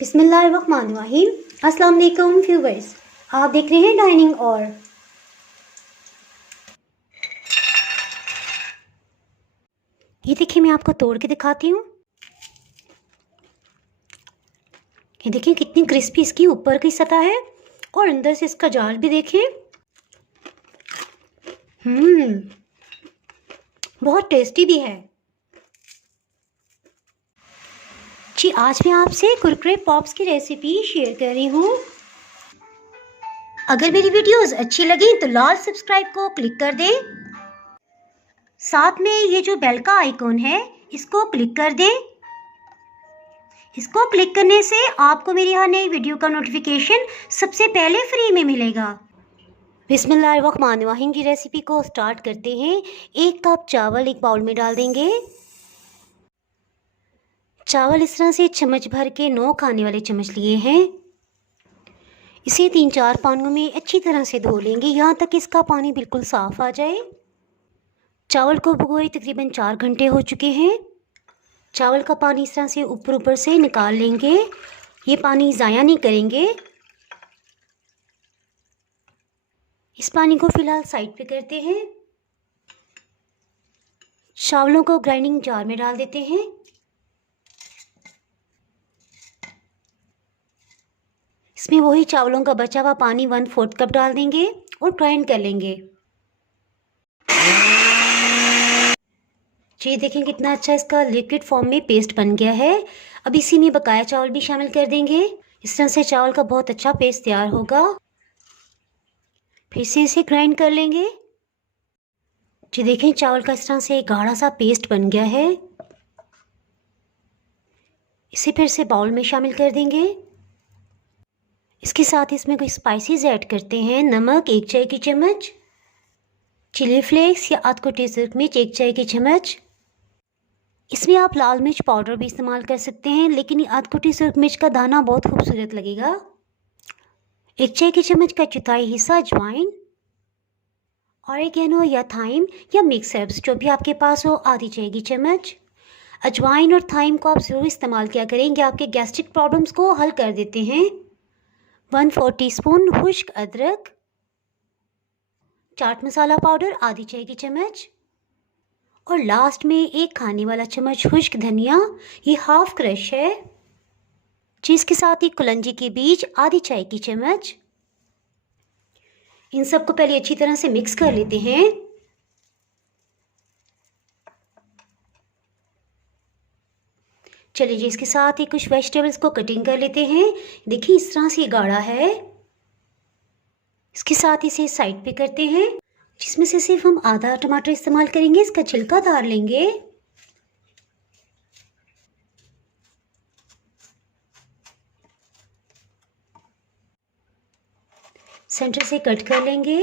बिस्मिल्लाहिर्रहमानिर्रहीम। अस्सलाम वालेकुम व्यूअर्स, आप देख रहे हैं डाइनिंग और ये देखिए मैं आपको तोड़ के दिखाती हूँ। ये देखिए कितनी क्रिस्पी इसकी ऊपर की सतह है और अंदर से इसका जाल भी देखें। बहुत टेस्टी भी है जी। आज मैं आपसे कुरकुरे पॉप्स की रेसिपी शेयर कर रही हूँ। अगर मेरी वीडियोस अच्छी लगी तो लाल सब्सक्राइब को क्लिक कर दें। साथ में ये जो बेल का आइकॉन है इसको क्लिक कर दें। इसको क्लिक करने से आपको मेरी हर नई वीडियो का नोटिफिकेशन सबसे पहले फ्री में मिलेगा। बिस्मिल्लाहिर्रहमानिर्रहीम की रेसिपी को स्टार्ट करते हैं। 1 कप चावल एक बाउल में डाल देंगे। चावल इस तरह से चम्मच भर के 9 खाने वाले चम्मच लिए हैं। इसे 3-4 पानियों में अच्छी तरह से धो लेंगे, यहाँ तक इसका पानी बिल्कुल साफ़ आ जाए। चावल को भिगोए तकरीबन 4 घंटे हो चुके हैं। चावल का पानी इस तरह से ऊपर से निकाल लेंगे, ये पानी ज़ाया नहीं करेंगे। इस पानी को फ़िलहाल साइड पे करते हैं। चावलों को ग्राइंडिंग जार में डाल देते हैं। इसमें वही चावलों का बचा हुआ पानी 1/4 कप डाल देंगे और ग्राइंड कर लेंगे। जी देखें कितना अच्छा इसका लिक्विड फॉर्म में पेस्ट बन गया है। अब इसी में बकाया चावल भी शामिल कर देंगे। इस तरह से चावल का बहुत अच्छा पेस्ट तैयार होगा। फिर से इसे ग्राइंड कर लेंगे। जी देखें चावल का इस तरह से गाढ़ा सा पेस्ट बन गया है। इसे फिर से बाउल में शामिल कर देंगे। इसके साथ इसमें कुछ स्पाइसेस ऐड करते हैं। नमक 1 चाय की चम्मच, चिली फ्लेक्स या आध कुटी सूरख मिर्च 1 चाय की चम्मच। इसमें आप लाल मिर्च पाउडर भी इस्तेमाल कर सकते हैं, लेकिन आध कुटी सूरख मिर्च का दाना बहुत खूबसूरत लगेगा। 1 चाय की चम्मच का चौथाई हिस्सा अजवाइन, ऑरिगेनो या थाइम या मिक्स हर्ब्स जो भी आपके पास हो आधी चाय की चम्मच। अजवाइन और थाइम को आप ज़रूर इस्तेमाल किया करेंगे, आपके गैस्ट्रिक प्रॉब्लम्स को हल कर देते हैं। 1/4 टीस्पून खुश्क अदरक, चाट मसाला पाउडर आधी चाय की चम्मच और लास्ट में 1 खाने वाला चम्मच खुश्क धनिया, ये हाफ क्रश है। जिसके साथ ही कुलंजी के बीज आधी चाय की चम्मच। इन सबको पहले अच्छी तरह से मिक्स कर लेते हैं। चलिए जी इसके साथ ही कुछ वेजिटेबल्स को कटिंग कर लेते हैं। देखिए इस तरह से गाढ़ा है। इसके साथ इसे साइड पे करते हैं, जिसमें से सिर्फ हम आधा टमाटर इस्तेमाल करेंगे, इसका छिलका उतार लेंगे। सेंटर से कट कर लेंगे।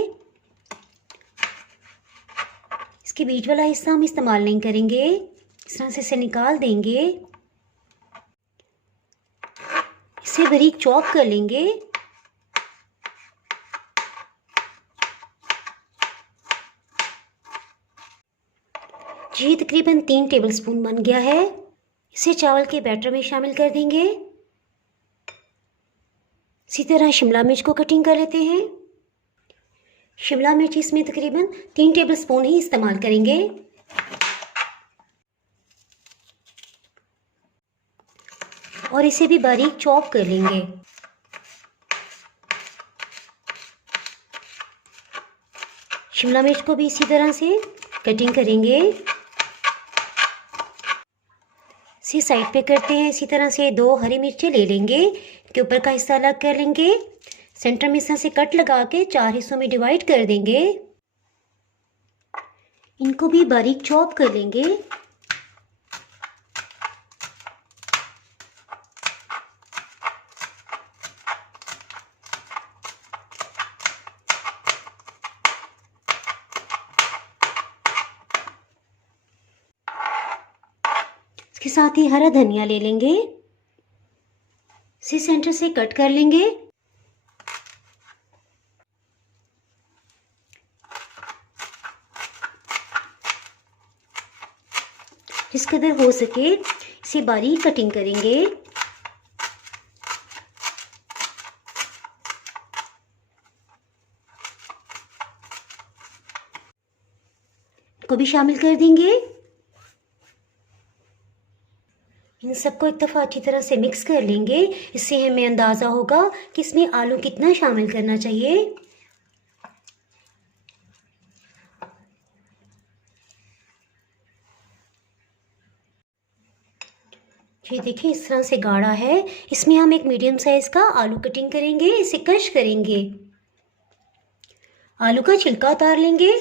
इसके बीच वाला हिस्सा हम इस्तेमाल नहीं करेंगे, इस तरह से इसे निकाल देंगे। इसे बारीक चॉप कर लेंगे। जी तकरीबन 3 टेबलस्पून बन गया है। इसे चावल के बैटर में शामिल कर देंगे। इसी तरह शिमला मिर्च को कटिंग कर लेते हैं। शिमला मिर्च इसमें तकरीबन 3 टेबलस्पून ही इस्तेमाल करेंगे। और इसे भी बारीक चॉप कर लेंगे। शिमला मिर्च को भी इसी तरह से कटिंग करेंगे। इसे साइड पे करते हैं। इसी तरह से 2 हरी मिर्चें ले लेंगे, के ऊपर का हिस्सा अलग कर लेंगे। सेंटर में इस तरह से कट लगा के 4 हिस्सों में डिवाइड कर देंगे। इनको भी बारीक चॉप कर लेंगे। इसके साथ ही हरा धनिया ले लेंगे, इसे सेंटर से कट कर लेंगे। जिस कदर हो सके इसे बारीक कटिंग करेंगे। इसको भी शामिल कर देंगे। इन सबको एक दफ़ा अच्छी तरह से मिक्स कर लेंगे। इससे हमें अंदाज़ा होगा कि इसमें आलू कितना शामिल करना चाहिए। ये देखिए इस तरह से गाढ़ा है। इसमें हम एक मीडियम साइज़ का आलू कटिंग करेंगे, इसे क्रश करेंगे। आलू का छिलका उतार लेंगे।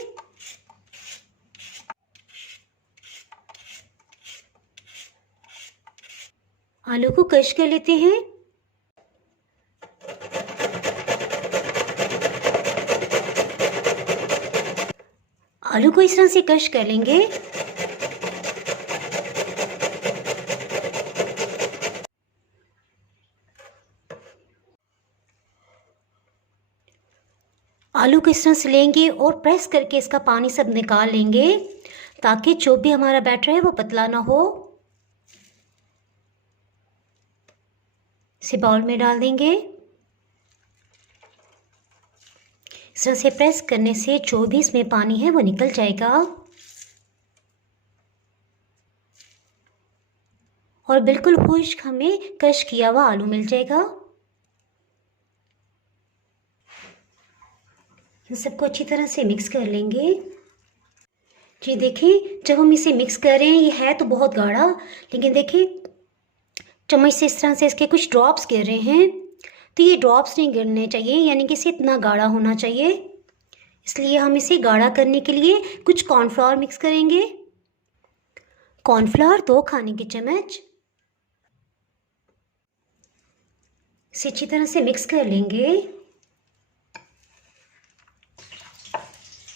आलू को क्रश कर लेते हैं। आलू को इस तरह से क्रश कर लेंगे। आलू को इस तरह से लेंगे और प्रेस करके इसका पानी सब निकाल लेंगे ताकि जो भी हमारा बैटर है वो पतला ना हो। इसे बाउल में डाल देंगे। इस तरह से प्रेस करने से जो भी इसमें पानी है वो निकल जाएगा और बिल्कुल खुश्क हमें क्रश किया हुआ आलू मिल जाएगा। इन सबको अच्छी तरह से मिक्स कर लेंगे। जी देखिए जब हम इसे मिक्स कर रहे हैं, ये है तो बहुत गाढ़ा, लेकिन देखिए चम्मच से इस तरह से इसके कुछ ड्रॉप्स गिर रहे हैं। तो ये ड्रॉप्स नहीं गिरने चाहिए, यानी कि इसे इतना गाढ़ा होना चाहिए। इसलिए हम इसे गाढ़ा करने के लिए कुछ कॉर्नफ्लावर मिक्स करेंगे। कॉर्नफ्लावर 2 खाने के चम्मच। इसे अच्छी तरह से मिक्स कर लेंगे।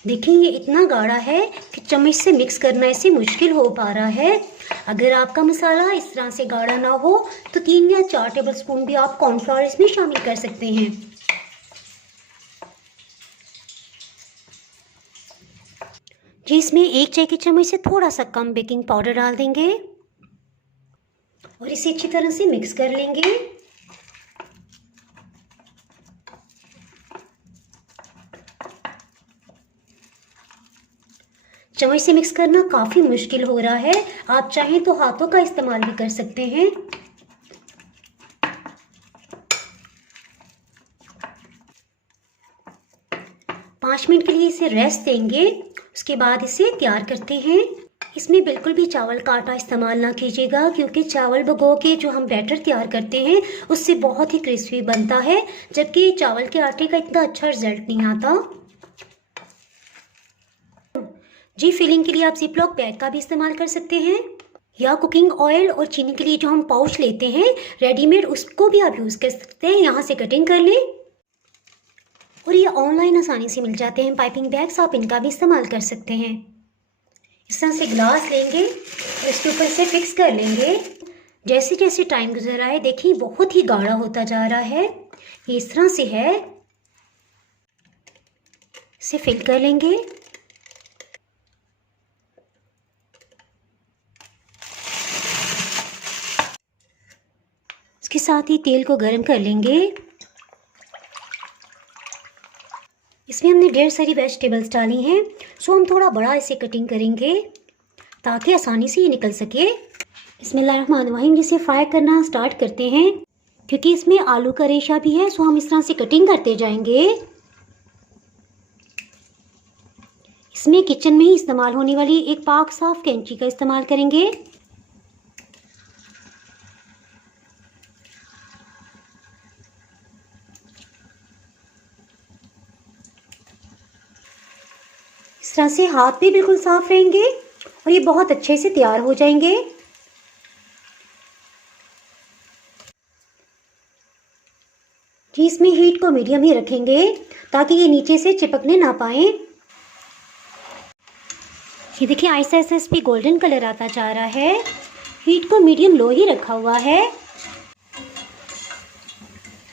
देखिए ये इतना गाढ़ा है कि चम्मच से मिक्स करना इसे मुश्किल हो पा रहा है। अगर आपका मसाला इस तरह से गाढ़ा ना हो तो 3 या 4 टेबलस्पून भी आप कॉर्नफ्लावर इसमें शामिल कर सकते हैं। जी इसमें 1 चाय की चम्मच से थोड़ा सा कम बेकिंग पाउडर डाल देंगे और इसे अच्छी तरह से मिक्स कर लेंगे। चम्मच से मिक्स करना काफ़ी मुश्किल हो रहा है, आप चाहें तो हाथों का इस्तेमाल भी कर सकते हैं। पाँच मिनट के लिए इसे रेस्ट देंगे, उसके बाद इसे तैयार करते हैं। इसमें बिल्कुल भी चावल का आटा इस्तेमाल ना कीजिएगा, क्योंकि चावल भिगो के जो हम बैटर तैयार करते हैं उससे बहुत ही क्रिस्पी बनता है, जबकि चावल के आटे का इतना अच्छा रिजल्ट नहीं आता। जी फिलिंग के लिए आप जिपलॉक बैग का भी इस्तेमाल कर सकते हैं, या कुकिंग ऑयल और चीनी के लिए जो हम पाउच लेते हैं रेडीमेड, उसको भी आप यूज़ कर सकते हैं। यहाँ से कटिंग कर लें और ये ऑनलाइन आसानी से मिल जाते हैं पाइपिंग बैग्स, आप इनका भी इस्तेमाल कर सकते हैं। इस तरह से ग्लास लेंगे और इसके ऊपर से फिक्स कर लेंगे। जैसे जैसे टाइम गुजर रहा है देखिए बहुत ही गाढ़ा होता जा रहा है, ये इस तरह से है। इसे फिल कर लेंगे। इसके साथ ही तेल को गर्म कर लेंगे। इसमें हमने ढेर सारी वेजिटेबल्स डाली हैं, सो हम थोड़ा बड़ा इसे कटिंग करेंगे ताकि आसानी से ये निकल सके। बिस्मिल्लाहिर्रहमानिर्रहीम। जिसे फ्राई करना स्टार्ट करते हैं, क्योंकि इसमें आलू का रेशा भी है, सो हम इस तरह से कटिंग करते जाएंगे। इसमें किचन में ही इस्तेमाल होने वाली एक पाक साफ कैंची का इस्तेमाल करेंगे। इस तरह से हाथ भी बिल्कुल साफ रहेंगे और ये बहुत अच्छे से तैयार हो जाएंगे। जी इसमें हीट को मीडियम ही रखेंगे ताकि ये नीचे से चिपकने ना पाए। ये देखिए आहिस्ता आहिस्ता इस पर गोल्डन कलर आता जा रहा है। हीट को मीडियम लो ही रखा हुआ है।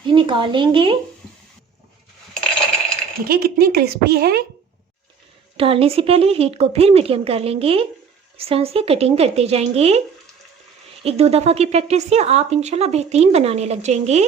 ये निकाल लेंगे। देखिए कितनी क्रिस्पी है। डालने से पहले हीट को फिर मीडियम कर लेंगे। इस तरह से कटिंग करते जाएंगे। 1-2 दफ़ा की प्रैक्टिस से आप इंशाल्लाह बेहतरीन बनाने लग जाएंगे।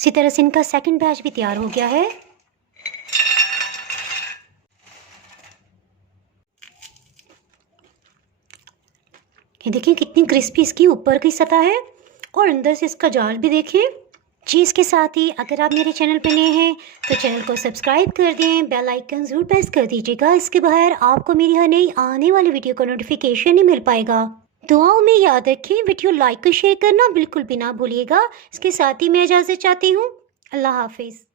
इसी तरह से इनका सेकंड बैच भी तैयार हो गया है। ये देखिए कितनी क्रिस्पी इसकी ऊपर की सतह है और अंदर से इसका जाल भी देखें जी। इसके साथ ही अगर आप मेरे चैनल पर नए हैं तो चैनल को सब्सक्राइब कर दें, बेल आइकन ज़रूर प्रेस कर दीजिएगा। इसके बगैर आपको मेरी हर नई आने वाली वीडियो का नोटिफिकेशन नहीं मिल पाएगा। दुआओं में याद रखें, वीडियो लाइक और शेयर करना बिल्कुल भी ना भूलिएगा। इसके साथ ही मैं इजाज़त चाहती हूँ। अल्लाह हाफिज़।